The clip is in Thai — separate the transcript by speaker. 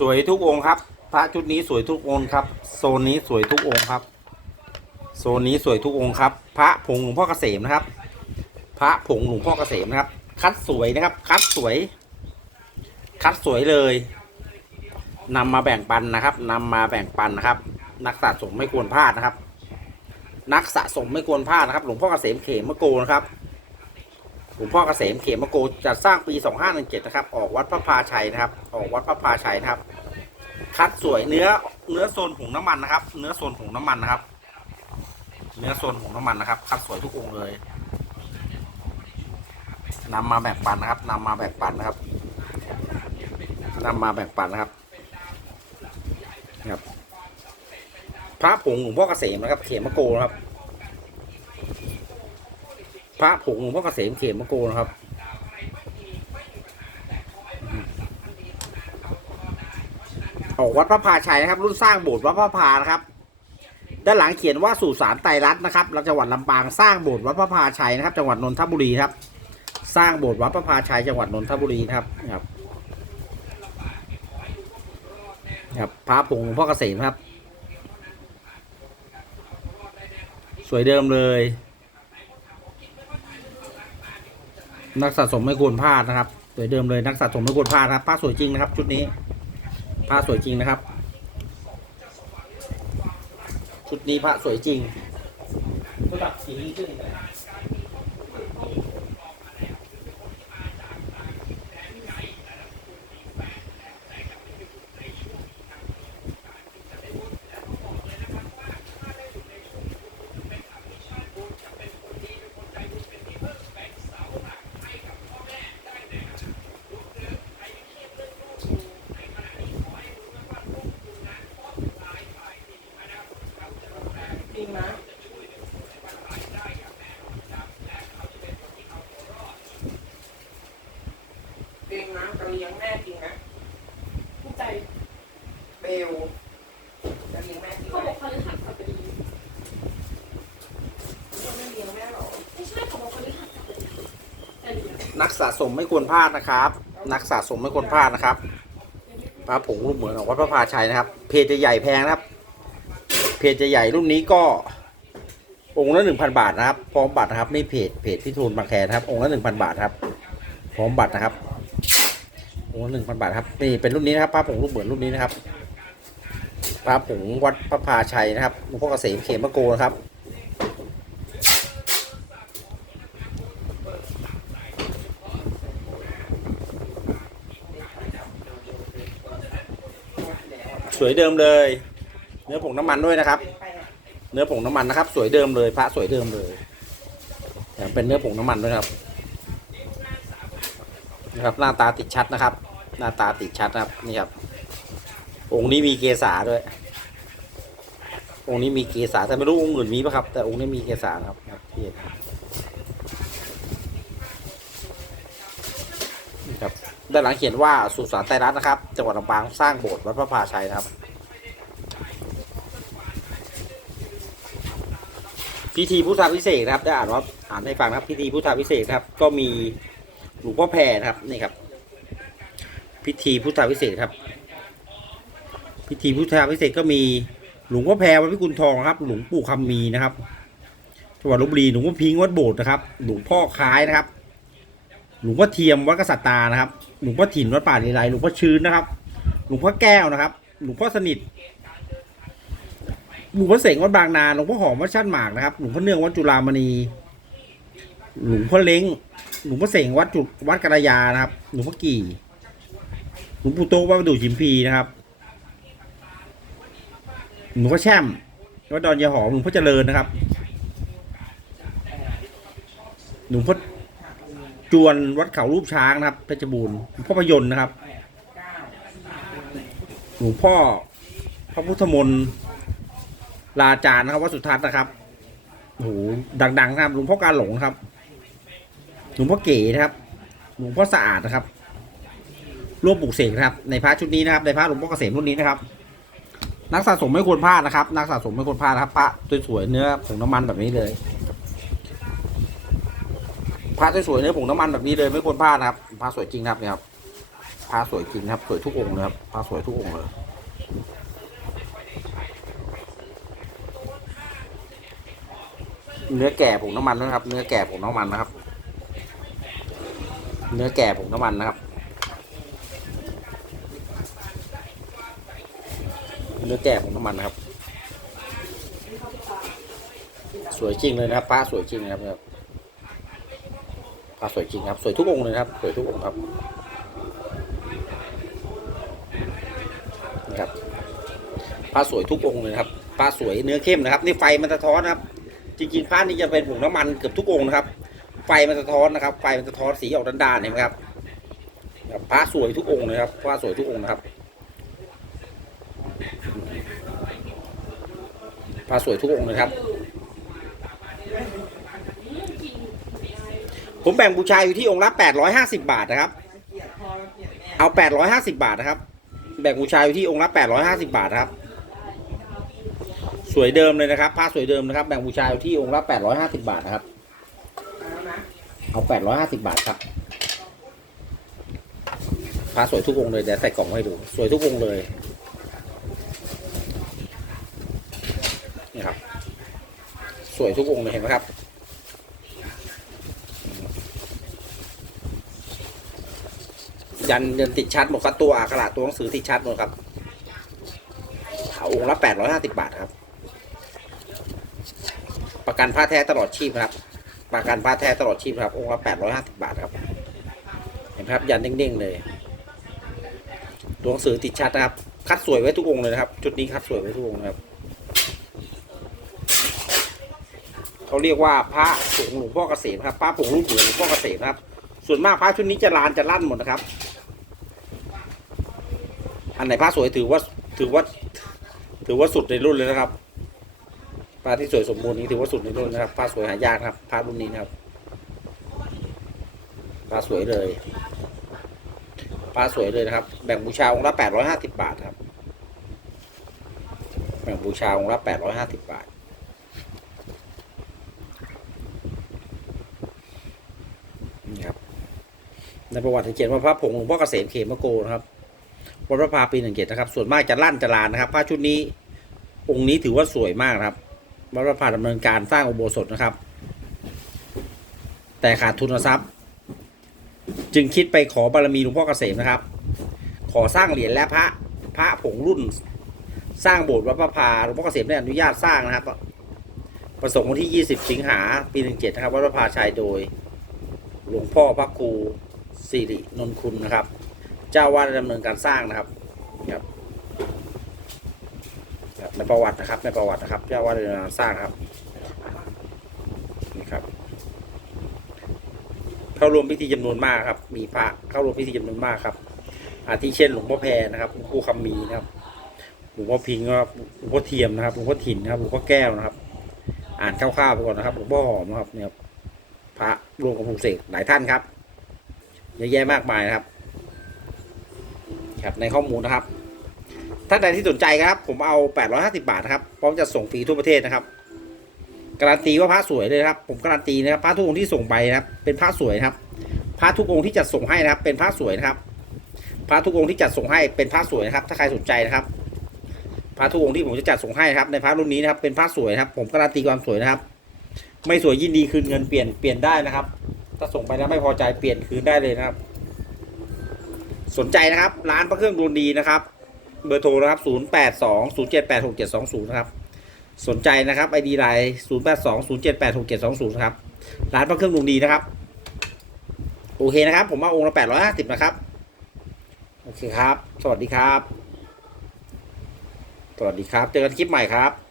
Speaker 1: สวยทุกองค์ครับ พระชุดนี้สวยทุกองค์ครับ โซนนี้สวยทุกองค์ครับ โซนนี้สวยทุกองค์ครับ พระผงหลวงพ่อเกษมนะครับ พระผงหลวงพ่อเกษมนะครับ คัดสวยนะครับ คัดสวย คัดสวยเลยนำมาแบ่งปันนะครับนำมาแบ่งปันนะครับ นักสะสมไม่ควรพลาดนะครับ นักสะสมไม่ควรพลาดนะครับ หลวงพ่อเกษมเขมโกนะครับ ลวงพ่อเกษมเขมโกจัดสร้างปี 2517นะครับ ออกวัดพระพาชัยนะครับ ออกวัดพระพาชัยนะครับ คัดสวยเนื้อเนื้อโซนผงน้ำมันนะครับ เนื้อโซนผงน้ำมันนะครับ เนื้อโซนผงน้ำมันนะครับ คัดสวยทุกองค์เลยนำมาแบ่งปันนะครับนำมาแบ่งปันนะครับนำมาแบ่งปันนะครับครับพระผงหลวงพ่อเกษมนะครับ เขมโกนะครับ พระผงหลวงพ่อเกษมเขมโกนะครับ ออกวัดพระพาชัยนะครับ รุ่นสร้างโบสถ์วัดพระพานะครับ ด้านหลังเขียนว่าสู่สารไตรรัตน์นะครับจังหวัดลำปางสร้างโบสถ์วัดพระพาชัยนะครับ จังหวัดนนทบุรีครับ สร้างโบสถ์วัดพระพาชัยจังหวัดนนทบุรีครับครับครับพระผงหลวงพ่อเกษมครับ สวยเดิมเลย นักสะสมไม่ควรพลาดนะครับสวยเดิมเลยนักสะสมไม่ควรพลาดนะครับผ้าสวยจริงนะครับ ชุดนี้ผ้าสวยจริงนะครับ ชุดนี้ผ้าสวยจริงระดับสีนี้ขึ้นเลย
Speaker 2: จริงนะจริงนะจะเลี้ยงแม่จริงนะ
Speaker 3: ภูมิใจ
Speaker 2: เบลจะเลี้ยงแม่จริง
Speaker 3: เขา
Speaker 2: ไหม
Speaker 3: บอกพฤหัสบดี
Speaker 2: จะไม่เลี้ยงแม่หรอ
Speaker 3: ไม่ใช่เขาบอกพฤหัสบดีแต่เดี๋ยว
Speaker 1: นักสะสมไม่ควรพลาดนะครับ นักสะสมไม่ควรพลาดนะครับพระผงรูปเหมือนของวัดพระพาชัยนะครับ เพจจะใหญ่แพงนะครับ เพจจะใหญ่รุ่นนี้ก็ องค์ละหนึ่งพันบาทนะครับพร้อมบัตรนะครับนี่เพจเพจพี่ทูลบางแคนะครับ องค์ละหนึ่งพันบาทครับพร้อมบัตรนะครับองค์ละหนึ่งพันบาทครับนี่เป็นรุ่นนี้นะครับพระผงรูปเหมือนรุ่นนี้นะครับพระผงวัดพระพาชัยนะครับหลวงพ่อเกษมเขมโกนะครับ สวยเดิมเลย เนื้อผงน้ำมันด้วยนะครับ เนื้อผงน้ำมันนะครับ สวยเดิมเลย พระสวยเดิมเลยแถมเป็นเนื้อผงน้ำมันด้วยครับนะครับหน้าตาติดชัดนะครับ หน้าตาติดชัดนะครับนี่ครับองค์นี้มีเกษาด้วย องค์นี้มีเกษาแต่ไม่รู้องค์อื่นมีปะครับ แต่องค์นี้มีเกษานะครับครับที่นี่ครับ ด้านหลังเขียนว่าสุสานไตรรัตน์นะครับ จังหวัดลำปางสร้างโบสถ์วัดพระพาชัยนะครับ พิธีพุทธาพิเศษนะครับ ได้อ่านว่าอ่านให้ฟังนะครับ พิธีพุทธาพิเศษครับ ก็มีหลวงพ่อแพรนะครับนี่ครับ พิธีพุทธาพิเศษครับ พิธีพุทธาพิเศษก็มีหลวงพ่อแพรวัดพิกุลทองครับ หลวงปู่คำมีนะครับจังหวัดลบบุรีหลวงพ่อพิงวัดโบสถ์นะครับ หลวงพ่อคล้ายนะครับ หลวงพ่อเทียมวัดกษัตริย์ตานะครับ หลวงพ่อถิ่นวัดป่าลีไลหลวงพ่อชื้นนะครับ หลวงพ่อแก้วนะครับ หลวงพ่อสนิท หลวงพ่อเสงวัดบางนา หลวงพ่อหอมวัดชันหมากนะครับ หลวงพ่อเนื่องวัดจุฬามณี หลวงพ่อเล้ง หลวงพ่อเสงวัดจุวัดกระยานะครับ หลวงพ่อกี่ หลวงปู่โตวัดประดู่ชิมพีนะครับ หลวงพ่อแช่มวัดดอนยาหอม หลวงพ่อเจริญนะครับ หลวงพ่อ จวนวัดเขารูปช้างนะครับเพชรบูรณ์หลวงพ่อพยนต์นะครับหลวงพ่อพระพุทธมนต์ลาจารย์นะครับวัดสุทัศน์นะครับโอ้โหดัง ๆ นะครับหลวงพ่อการหลงนะครับหลวงพ่อเก๋นะครับหลวงพ่อสะอาดนะครับร่วมปลูกเสกนะครับ ในพระชุดนี้นะครับในพระหลวงพ่อเกษมรุ่นนี้นะครับ นักสะสมไม่ควรพลาดนะครับ นักสะสมไม่ควรพลาดนะครับพระสวยๆเนื้อผงน้ำมันแบบนี้เลย พระสวยๆเนื้อผงน้ำมันแบบนี้เลยไม่ควรพลาดนะครับพระสวยจริงครับเนี่ยครับพระสวยจริงนะครับสวยทุกองค์เลยครับพระสวยทุกองค์เลยเนื้อแก่ผงน้ำมันนะครับ เนื้อแก่ผงน้ำมันนะครับ เนื้อแก่ผงน้ำมันนะครับ เนื้อแก่ผงน้ำมันนะครับ สวยจริงเลยนะครับพระสวยจริงนะครับเนี่ย พระสวยจริงครับ สวยทุกองค์เลยนะครับ สวยทุกองค์ครับนะครับพระสวยทุกองค์เลยครับพระสวยเนื้อเข้มนะครับ นี่ไฟมันสะท้อนนะครับ จริงๆพระนี่จะเป็นผงน้ำมันเกือบทุกองค์นะครับ ไฟมันสะท้อนนะครับ ไฟมันสะท้อนสีออกด้านๆเห็นไหมครับครับพระสวยทุกองค์เลยครับพระสวยทุกองค์นะครับพระสวยทุกองค์เลยครับ ผมแบ่งบูชาอยู่ที่องค์ละ850 บาทนะครับ
Speaker 2: เกลียดพอแล้วเกลียดแม่
Speaker 1: เอา 850 บาทนะครับ แบ่งบูชาอยู่ที่องค์ละ850 บาทนะครับ สวยเดิมเลยนะครับผ้าสวยเดิมนะครับ แบ่งบูชาอยู่ที่องค์ละ850 บาทนะครับ
Speaker 2: แล้วนะ
Speaker 1: เอา 850 บาทครับผ้าสวยทุกองค์เลยเดี๋ยวใส่กล่องให้ดู สวยทุกองค์เลยนี่ครับ สวยทุกองค์เลยเห็นไหมครับ ยันยันติดชัดหมดครับตัวอักขระตัวหนังสือติดชัดหมดครับเอาองค์ละ850บบาทครับ ประกันผ้าแท้ตลอดชีพครับ ประกันผ้าแท้ตลอดชีพครับองค์ละ850บบาทครับ เห็นไหมครับยันเด้งๆเลย ตัวหนังสือติดชัดนะครับ คัดสวยไว้ทุกองค์เลยนะครับจุดนี้คัดสวยไว้ทุกองค์นะครับเขาเรียกว่าพระผงหลวงพ่อเกษมครับพระผงลูกเหลือหลวงพ่อเกษมนะครับ ส่วนมากพระชุดนี้จะลานจะลั่นหมดนะครับ อันไหนพระสวยถือว่าถือว่า ถือว่าสุดในรุ่นเลยนะครับพระที่สวยสมบูรณ์นี้ถือว่าสุดในรุ่นนะครับพระสวยหายากนะครับพระรุ่นนี้นะครับพระสวยเลยพระสวยเลยนะครับ แบ่งบูชาองค์ละแปดร้อยห้าสิบบาทครับ แบ่งบูชาองค์ละแปดร้อยห้าสิบบาทนี่ครับในประวัติเขียนว่าพระผงหลวงพ่อเกษมเขมโกนะครับ วัดพระพาปีหนึ่งเจ็ดนะครับ ส่วนมากจะลั่นจะลานนะครับผ้าชุดนี้องค์นี้ถือว่าสวยมากครับวัดพระพาดำเนินการสร้างอุโบสถนะครับ แต่ขาดทุนทรัพย์ จึงคิดไปขอบารมีหลวงพ่อเกษมนะครับ ขอสร้างเหรียญและพระพระผงรุ่น สร้างโบสถ์วัดพระพาหลวงพ่อเกษมได้อนุญาตสร้างนะครับ ประสงค์วันที่ 20 สิงหาปีหนึ่งเจ็ดนะครับวัดพระพาชัยโดย หลวงพ่อพระครูสิรินนคุณนะครับ เจ้าวาดดำเนินการสร้างนะครับครับครับในประวัตินะครับในประวัตินะครับ เจ้าวาดดำเนินการสร้างครับนี่ครับ เข้าร่วมพิธีจำนวนมากครับ มีพระเข้าร่วมพิธีจำนวนมากครับ อาทิเช่นหลวงพ่อแพรนะครับหลวงปู่คำมีนะครับหลวงพ่อพิงนะครับหลวงพ่อเทียมนะครับหลวงพ่อถิ่นนะครับหลวงพ่อแก้วนะครับ อ่านคร่าวๆไปก่อนนะครับหลวงพ่อหอมนะครับเนี่ยครับพระรวมกับภูเสกหลายท่านครับเยอะแยะมากมายนะครับ ครับในข้อมูลนะครับ ถ้าใดที่สนใจครับ ผมเอา 850 บาทนะครับพร้อมจะส่งฟรีทั่วประเทศนะครับการันตีว่าพระสวยเลยครับ ผมการันตีนะครับพระทุกองค์ที่ส่งไปนะครับ เป็นพระสวยครับพระทุกองค์ที่จัดส่งให้นะครับ เป็นพระสวยนะครับพระทุกองค์ที่จัดส่งให้เป็นพระสวยนะครับ ถ้าใครสนใจนะครับพระทุกองค์ที่ผมจะจัดส่งให้นะครับ ในพระรุ่นนี้นะครับ เป็นพระสวยครับ ผมการันตีความสวยนะครับ ไม่สวยยินดีคืนเงินเปลี่ยนเปลี่ยนได้นะครับ ถ้าส่งไปแล้วไม่พอใจเปลี่ยนคืนได้เลยนะครับ สนใจนะครับร้านพระเครื่องดวงดีนะครับ เบอร์โทรนะครับ 0 8 2 0 7 8 6 7 2 0 นะครับ สนใจนะครับไอดีไลน์0 8 2 0 7 8 6 7 2 0 นะครับ ร้านพระเครื่องดวงดีนะครับ โอเคนะครับ ผมเอาองค์ละ850 นะครับ โอเคครับ สวัสดีครับ สวัสดีครับ เจอกันคลิปใหม่ครับ